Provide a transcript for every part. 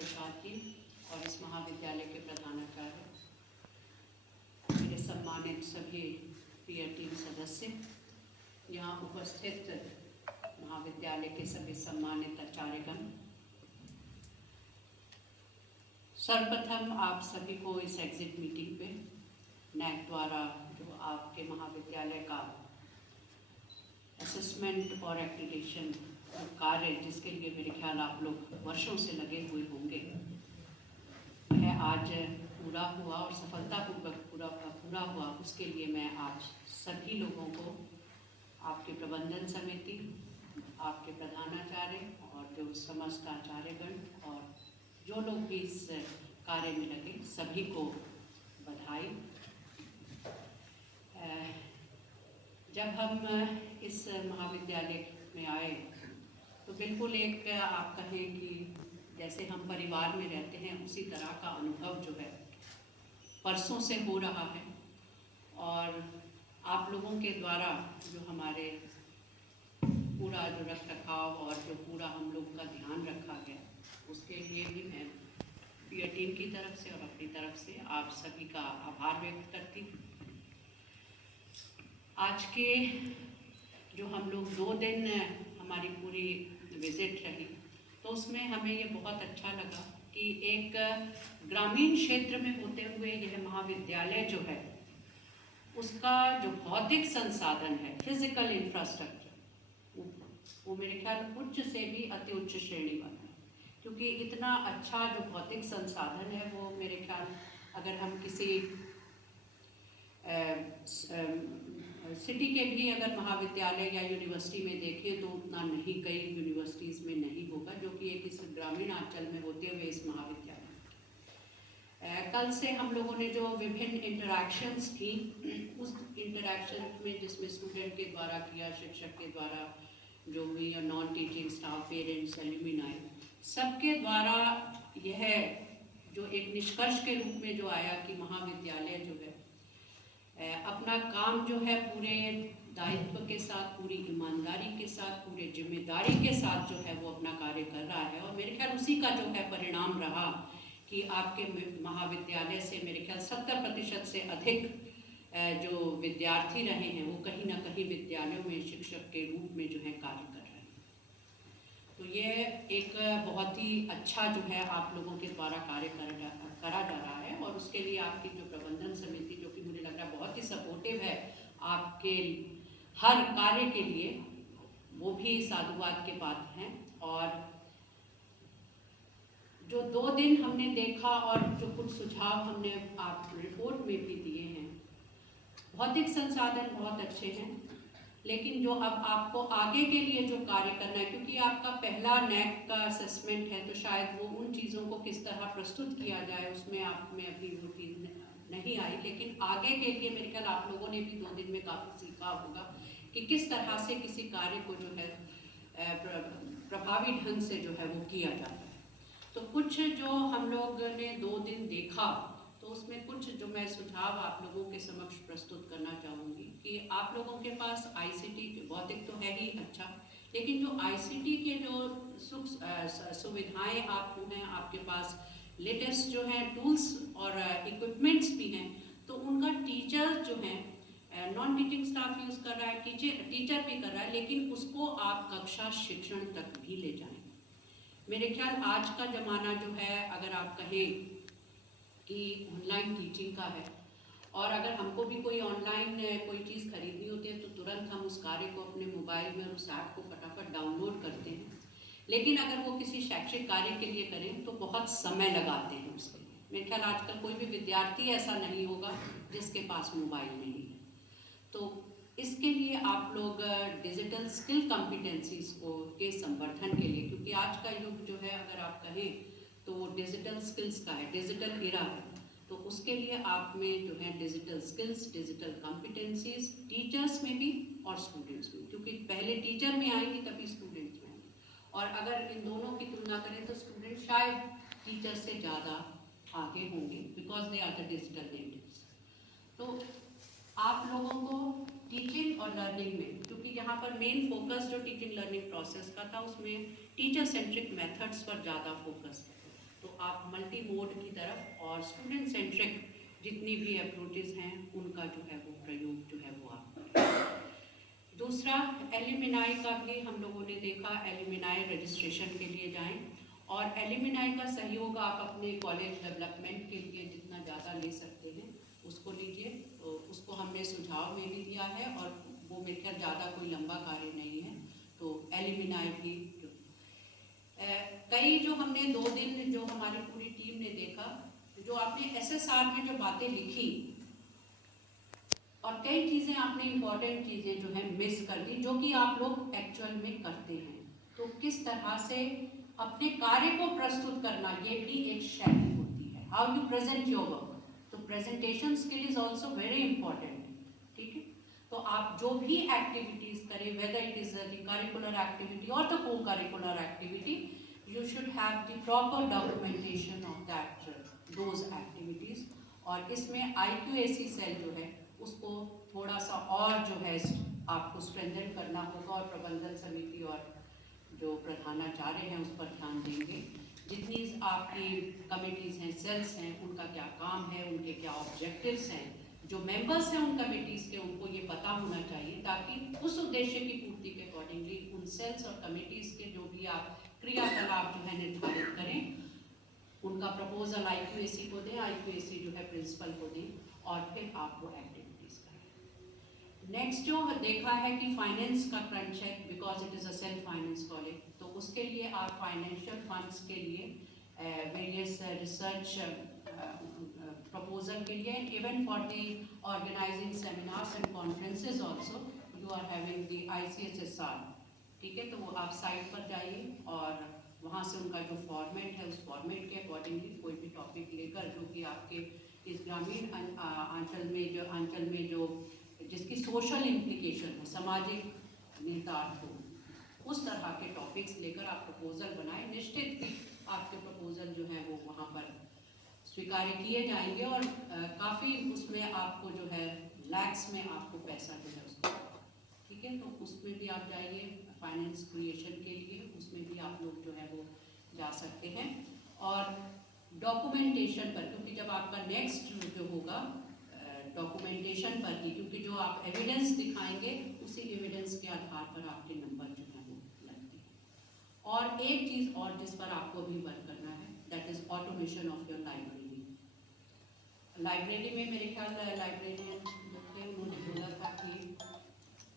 प्रसाद जी और इस महाविद्यालय के प्रधानाचार्य, मेरे सम्मानित सभी प्रिय टीम सदस्य, यहाँ उपस्थित महाविद्यालय के सभी सम्मानित आचार्यगण, सर्वप्रथम आप सभी को इस एग्जिट मीटिंग पे नैक द्वारा जो आपके महाविद्यालय का असेसमेंट और एक्रीडिटेशन कार्य, जिसके लिए मेरे ख्याल आप लोग वर्षों से लगे हुए होंगे, वह आज पूरा हुआ और सफलतापूर्वक पूरा हुआ। उसके लिए मैं आप सभी लोगों को, आपके प्रबंधन समिति, आपके प्रधानाचार्य और जो समस्त आचार्यगण और जो लोग भी इस कार्य में लगे, सभी को बधाई। जब हम इस महाविद्यालय में आए तो बिल्कुल एक आप कहें कि जैसे हम परिवार में रहते हैं उसी तरह का अनुभव जो है परसों से हो रहा है। और आप लोगों के द्वारा जो हमारे पूरा जो रख रखाव और जो पूरा हम लोग का ध्यान रखा गया, उसके लिए भी मैं पीयर टीम की तरफ से और अपनी तरफ से आप सभी का आभार व्यक्त करती हूँ। आज के जो हम लोग 2 दिन हमारी पूरी विज़िट रही, तो उसमें हमें ये बहुत अच्छा लगा कि एक ग्रामीण क्षेत्र में होते हुए यह महाविद्यालय जो है, उसका जो भौतिक संसाधन है, फिजिकल इंफ्रास्ट्रक्चर, वो मेरे ख्याल उच्च से भी अति उच्च श्रेणी वाला है। क्योंकि इतना अच्छा जो भौतिक संसाधन है वो मेरे ख्याल अगर हम किसी सिटी के भी अगर महाविद्यालय या यूनिवर्सिटी में देखें तो उतना नहीं, कई यूनिवर्सिटीज़ में नहीं होगा, जो कि एक इस ग्रामीण अंचल में होते हुए इस महाविद्यालय। कल से हम लोगों ने जो विभिन्न इंटरैक्शंस की, उस इंटरैक्शन में जिसमें स्टूडेंट के द्वारा किया, शिक्षक के द्वारा जो हुई, और non teaching staff, parents, alumni, सबके द्वारा यह जो एक निष्कर्ष के रूप में जो आया कि महाविद्यालय जो है अपना काम जो है पूरे दायित्व के साथ, पूरी ईमानदारी के साथ, पूरे जिम्मेदारी के साथ जो है वो अपना कार्य कर रहा है। और मेरे ख्याल उसी का जो है परिणाम रहा कि आपके महाविद्यालय से मेरे ख्याल 70% से अधिक जो विद्यार्थी रहे हैं वो कहीं ना कहीं विद्यालयों में शिक्षक के रूप में जो है कार्य कर रहे हैं। तो ये एक बहुत ही अच्छा जो है आप लोगों के द्वारा कार्य करा जा रहा है। और उसके लिए आपकी जो प्रबंधन समिति, जो कि मुझे लग रहा है बहुत ही सपोर्टिव है आपके हर कार्य के लिए, वो भी साधुवाद के बात हैं। और जो 2 दिन हमने देखा और जो कुछ सुझाव हमने आप रिपोर्ट में भी दिए हैं, भौतिक संसाधन बहुत अच्छे हैं, लेकिन जो अब आपको आगे के लिए जो कार्य करना है, क्योंकि आपका पहला नैक का असेसमेंट है, तो शायद वो उन चीज़ों को किस तरह प्रस्तुत किया जाए उसमें आप में अभी वो चीज़ नहीं आई। लेकिन आगे के लिए मेरे ख्याल आप लोगों ने भी 2 दिन में काफ़ी सीखा होगा कि किस तरह से किसी कार्य को जो है प्रभावी ढंग से जो है वो किया जाता है। तो कुछ जो हम लोग ने 2 दिन देखा, तो उसमें कुछ जो मैं सुझाव आप लोगों के समक्ष प्रस्तुत करना चाहूँगी कि आप लोगों के पास आईसीटी भौतिक तो है ही अच्छा, लेकिन जो आईसीटी के जो सुविधाएं आपको हैं, आपके पास लेटेस्ट जो हैं टूल्स और इक्विपमेंट्स भी हैं, तो उनका टीचर जो हैं, नॉन टीचिंग स्टाफ यूज़ कर रहा है, टीचर भी कर रहा है, लेकिन उसको आप कक्षा शिक्षण तक भी ले जाएं। मेरे ख्याल आज का ज़माना जो है, अगर आप कहें कि ऑनलाइन टीचिंग का है, और अगर हमको भी कोई ऑनलाइन कोई चीज़ खरीदनी होती है तो तुरंत हम उस कार्य को अपने मोबाइल में उस ऐप को फटाफट डाउनलोड करते हैं। लेकिन अगर वो किसी शैक्षिक कार्य के लिए करें तो बहुत समय लगाते हैं उसके लिए। मेरे ख्याल आजकल कोई भी विद्यार्थी ऐसा नहीं होगा जिसके पास मोबाइल नहीं है। तो इसके लिए आप लोग डिजिटल स्किल कॉम्पिटेंसीज को के संवर्धन के लिए, क्योंकि आज का युग जो है अगर आप कहें तो डिजिटल स्किल्स का है, डिजिटल इरा है, तो उसके लिए आप में जो है digital skills, digital competencies teachers में भी और स्टूडेंट्स में, क्योंकि पहले टीचर में आएंगी तभी स्टूडेंट्स में आएंगे। और अगर इन दोनों की तुलना करें तो स्टूडेंट शायद टीचर से ज़्यादा आगे होंगे, because they are the digital natives. तो आप लोगों को टीचिंग और लर्निंग में, क्योंकि यहाँ पर मेन फोकस जो टीचिंग लर्निंग प्रोसेस का था उसमें टीचर सेंट्रिक मेथड्स पर ज़्यादा फोकस है, तो मल्टी मोड की तरफ और स्टूडेंट सेंट्रिक जितनी भी अप्रोचेस हैं उनका जो है वो प्रयोग जो है वो आप करें। दूसरा, एलिमिनाई का भी हम लोगों ने देखा, एलिमिनाई रजिस्ट्रेशन के लिए जाएं और एलिमिनाई का सहयोग आप अपने कॉलेज डेवलपमेंट के लिए जितना ज़्यादा ले सकते हैं उसको लीजिए। तो उसको हमने सुझाव में भी दिया है और वो मेरे ख्याल ज़्यादा कोई लंबा कार्य नहीं है, तो एलिमिनाई भी कई जो हमने 2 दिन जो हमारी पूरी टीम ने देखा, जो आपने SSR में जो बातें लिखी और कई चीज़ें आपने इम्पॉर्टेंट चीज़ें जो है मिस कर दी जो कि आप लोग एक्चुअल में करते हैं। तो किस तरह से अपने कार्य को प्रस्तुत करना, ये भी एक शैली होती है, how you present your work. तो presentation skill is also very important, ठीक है। तो आप जो भी एक्टिविटीज करें, whether it is the curricular activity और the co curricular activity, you should have the proper documentation of that those activities। और इसमें IQAC सेल जो है उसको थोड़ा सा और जो है आपको स्ट्रेंथन करना होगा और प्रबंधन समिति और जो प्रधानाचार्य हैं उस पर ध्यान देंगे। जितनी आपकी कमिटीज़ हैं, सेल्स हैं, उनका क्या काम है, उनके क्या ऑब्जेक्टिव्स हैं, जो मेंबर्स हैं उन कमिटीज़ के उनको ये पता होना चाहिए ताकि उस उद्देश्य की पूर्ति के अकॉर्डिंगली उन सेल्स और कमिटीज़ के जो भी आप क्रियाकलाप जो है निर्धारित करें, उनका प्रपोजल IQAC को दें, IQAC जो है प्रिंसिपल को दें और फिर आप वो एक्टिविटीज़ करें। नेक्स्ट जो देखा है कि फाइनेंस का क्रंच है, because it is a self finance college, तो उसके लिए आप फाइनेंशियल फंड्स के लिए वेरियस रिसर्च प्रपोजल के लिए, even for the organizing seminars and conferences also you are having the ICSSR, ठीक है। तो वो आप साइट पर जाइए और वहाँ से उनका जो फॉर्मेट है उस फॉर्मेट के अकॉर्डिंगली कोई भी टॉपिक लेकर जो कि आपके इस ग्रामीण अंचल में जो जिसकी सोशल इम्प्लीकेशन हो, सामाजिक निहितार्थ हो, उस तरह के टॉपिक्स लेकर आप प्रपोजल बनाएं। निश्चित ही आपके प्रपोजल जो है वो वहाँ पर स्वीकार किए जाएंगे और काफ़ी उसमें आपको जो है लैक्स में आपको पैसा जो है उसको, ठीक है। तो उसमें भी आप जाइए फाइनेंस क्रिएशन के लिए, उसमें भी आप लोग जो है वो जा सकते हैं। और डॉक्यूमेंटेशन पर, क्योंकि जब आपका नेक्स्ट जो होगा डॉक्यूमेंटेशन पर ही, क्योंकि जो आप एविडेंस दिखाएंगे उसी एविडेंस के आधार पर आपके नंबर जो है वो लगते हैं। और एक चीज़ और जिस पर आपको भी वर्क करना है, that is automation of your library. Library में मेरे ख्याल लाइब्रेरियन जो थे उन्होंने बोला था कि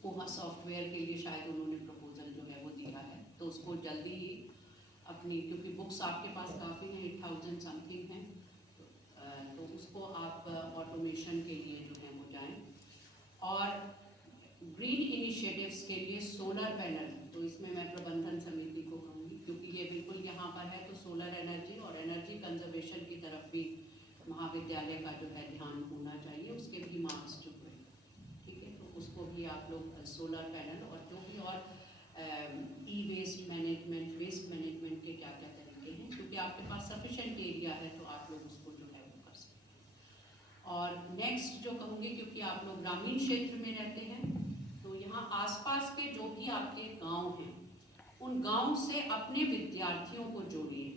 कोहा सॉफ्टवेयर के लिए शायद उन्होंने प्रपोजल जो है वो दिया है, तो उसको जल्दी ही अपनी, क्योंकि बुक्स आपके पास काफ़ी हैं, 8000 समथिंग हैं, तो उसको आप ऑटोमेशन के लिए जो है वो जाएं। और ग्रीन इनिशिएटिव्स के लिए सोलर पैनल, तो इसमें मैं प्रबंधन समिति को कहूँगी क्योंकि ये बिल्कुल यहाँ पर है, तो सोलर एनर्जी और एनर्जी कंजर्वेशन की तरफ भी महाविद्यालय का जो है ध्यान होना चाहिए, उसके भी मार्क्स जो है, ठीक है। तो उसको भी आप लोग सोलर पैनल और जो भी और वेस्ट मैनेजमेंट, वेस्ट मैनेजमेंट के क्या क्या तरीके हैं, क्योंकि आपके पास सफिशेंट एरिया है तो आप लोग उसको जो है वो कर सकते हैं। और नेक्स्ट जो कहूँगी, क्योंकि आप लोग ग्रामीण क्षेत्र में रहते हैं, तो यहाँ आसपास के जो भी आपके गांव हैं उन गांव से अपने विद्यार्थियों को जोड़िए,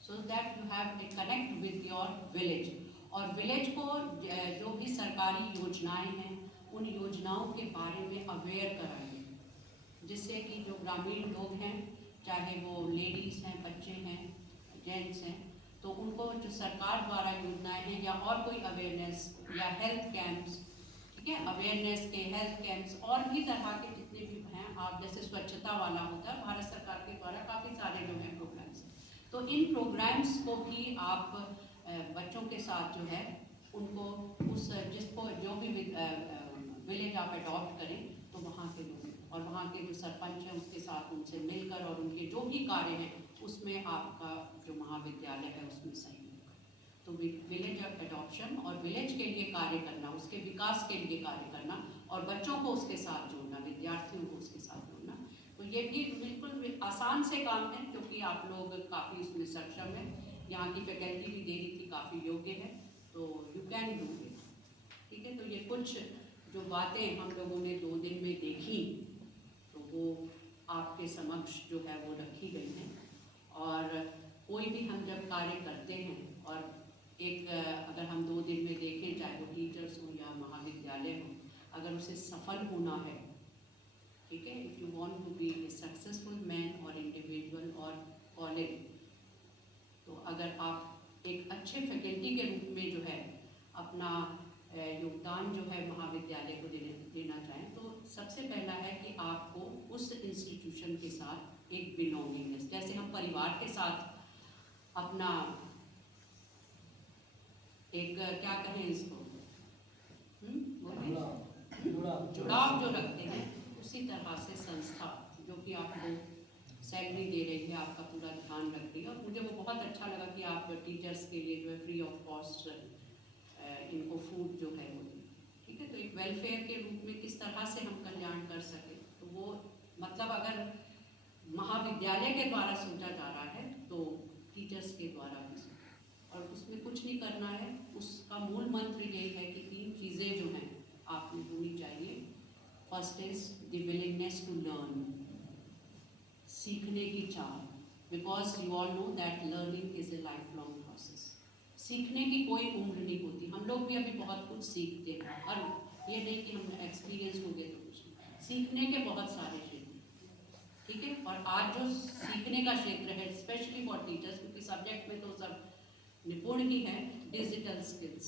so that you have a connect with your village. और विलेज को जो भी सरकारी योजनाएं हैं उन योजनाओं के बारे में अवेयर कराइए, जिससे कि जो ग्रामीण लोग हैं, चाहे वो लेडीज़ हैं, बच्चे हैं, जेंट्स हैं, तो उनको जो सरकार द्वारा योजनाएं हैं या और कोई अवेयरनेस या हेल्थ कैंप्स, ठीक है, अवेयरनेस के हेल्थ कैंप्स और भी तरह के जितने भी हैं, आप जैसे स्वच्छता वाला होता है भारत सरकार के द्वारा काफ़ी सारे जो हैं प्रोग्राम्स, तो इन प्रोग्राम्स को भी आप बच्चों के साथ जो है उनको उस जिसको जो भी विलेज आप अडॉप्ट करें, तो वहाँ के लोग और वहाँ के जो सरपंच हैं उसके साथ उनसे मिलकर और उनके जो भी कार्य हैं उसमें आपका जो महाविद्यालय है उसमें सहयोग करें। तो विलेज अडॉप्शन और विलेज के लिए कार्य करना, उसके विकास के लिए कार्य करना और बच्चों को उसके साथ जोड़ना, विद्यार्थियों को उसके साथ जोड़ना, तो ये भी बिल्कुल आसान से काम है, क्योंकि आप लोग काफ़ी इसमें सक्षम हैं, यहाँ की फैकल्टी भी दे रही थी काफ़ी योग्य है, तो यू कैन डू इट, ठीक है। तो ये कुछ जो बातें हम लोगों ने 2 दिन में देखी, तो वो आपके समक्ष जो है वो रखी गई हैं। और कोई भी हम जब कार्य करते हैं और एक अगर हम 2 दिन में देखें, चाहे वो टीचर्स हो या महाविद्यालय हो, अगर उसे सफल होना है, ठीक है, if you want to be a successful man और इंडिविजुअल और कॉलेज, तो अगर आप एक अच्छे फैकल्टी के रूप में जो है अपना योगदान जो है महाविद्यालय को देना चाहें, तो सबसे पहला है कि आपको उस इंस्टीट्यूशन के साथ एक बिलोंगिंगनेस, जैसे हम परिवार के साथ अपना एक क्या कहें इसको, जुड़ाव जो रखते हैं, उसी तरह से संस्था जो कि आपको सैलरी दे रही है, आपका पूरा ध्यान रख रही है। और मुझे वो बहुत अच्छा लगा कि आप टीचर्स के लिए जो है फ्री ऑफ कॉस्ट इनको फूड जो है वो, ठीक है, तो एक वेलफेयर के रूप में किस तरह से हम कल्याण कर सके, तो वो मतलब अगर महाविद्यालय के द्वारा सोचा जा रहा है तो टीचर्स के द्वारा भी, और उसमें कुछ नहीं करना है। उसका मूल मंत्र यही है कि 3 चीज़ें जो हैं आपने होनी चाहिए। First is the willingness to learn, सीखने की चाह, because you all know that learning is a life long process. सीखने की कोई उम्र नहीं होती, हम लोग भी अभी बहुत कुछ सीखते हैं, और ये नहीं कि हम एक्सपीरियंस हो गए तो कुछ नहीं, सीखने के बहुत सारे क्षेत्र, ठीक है। और आज जो सीखने का क्षेत्र है स्पेशली फॉर टीचर्स, क्योंकि सब्जेक्ट में तो सब निपुण ही है, डिजिटल स्किल्स,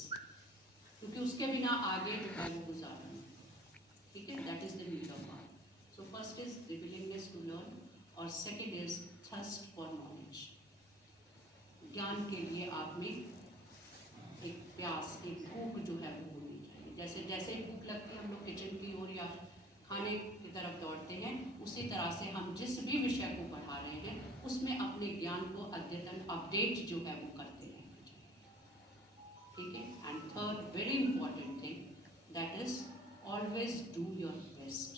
क्योंकि उसके बिना आगे जो है वो गुजारा नहीं, ठीक है, that is the need of hour. So first is the willingness to learn, और second is thirst for knowledge, ज्ञान के लिए आप में एक प्यास, एक भूख जो है वो होनी चाहिए। जैसे जैसे भूख लगती है हम लोग किचन की ओर या खाने की तरफ दौड़ते हैं, उसी तरह से हम जिस भी विषय को पढ़ा रहे हैं उसमें अपने ज्ञान को अद्यतन अपडेट जो है वो करते रहना चाहिए, ठीक है। And third very important thing, that is always do your best.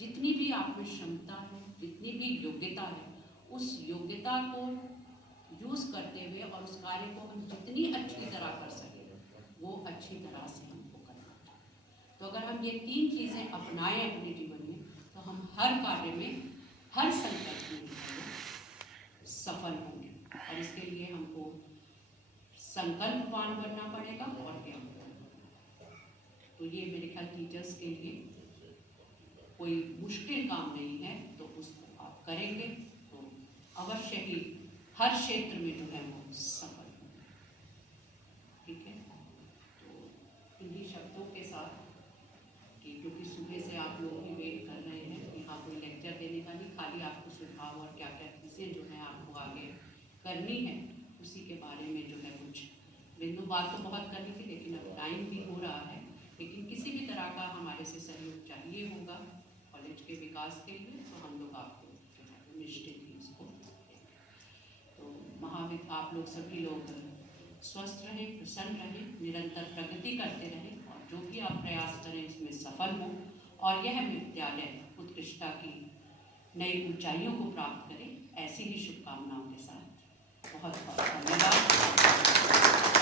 जितनी भी आप में क्षमता है, जितनी भी योग्यता है, उस योग्यता को यूज़ करते हुए और उस कार्य को हम जितनी अच्छी तरह कर सकें, वो अच्छी तरह से हमको करना चाहिए। तो अगर हम ये 3 चीज़ें अपनाएं अपने जीवन में, तो हम हर कार्य में, हर संकल्प में सफल होंगे। और इसके लिए हमको संकल्पवान बनना पड़ेगा और क्या। तो ये मेरे ख्याल टीचर्स के लिए कोई मुश्किल काम नहीं है, तो उसको आप करेंगे तो अवश्य ही हर क्षेत्र में जो है वो सफल होंगे, ठीक है। तो इन्हीं शब्दों के साथ, कि क्योंकि सुबह से आप लोग भी वेट कर रहे हैं कि हाँ कोई लेक्चर देने का नहीं, खाली आपको सुझाव और क्या क्या चीज़ें जो है आपको आगे करनी है, उसी के बारे में जो है कुछ बिंदु बात तो बहुत करनी थी, लेकिन अब टाइम भी हो रहा है। लेकिन किसी भी तरह का हमारे से सहयोग चाहिए होगा कॉलेज के विकास के लिए, तो हम लोग आपको जो है निश्चित ही इसको। तो आप लोग सभी लोग स्वस्थ रहें, प्रसन्न रहें, निरंतर प्रगति करते रहें, और जो भी आप प्रयास करें उसमें सफल हों, और यह विद्यालय उत्कृष्टता की नई ऊंचाइयों को प्राप्त करें। ऐसी ही शुभकामनाओं के साथ बहुत बहुत धन्यवाद।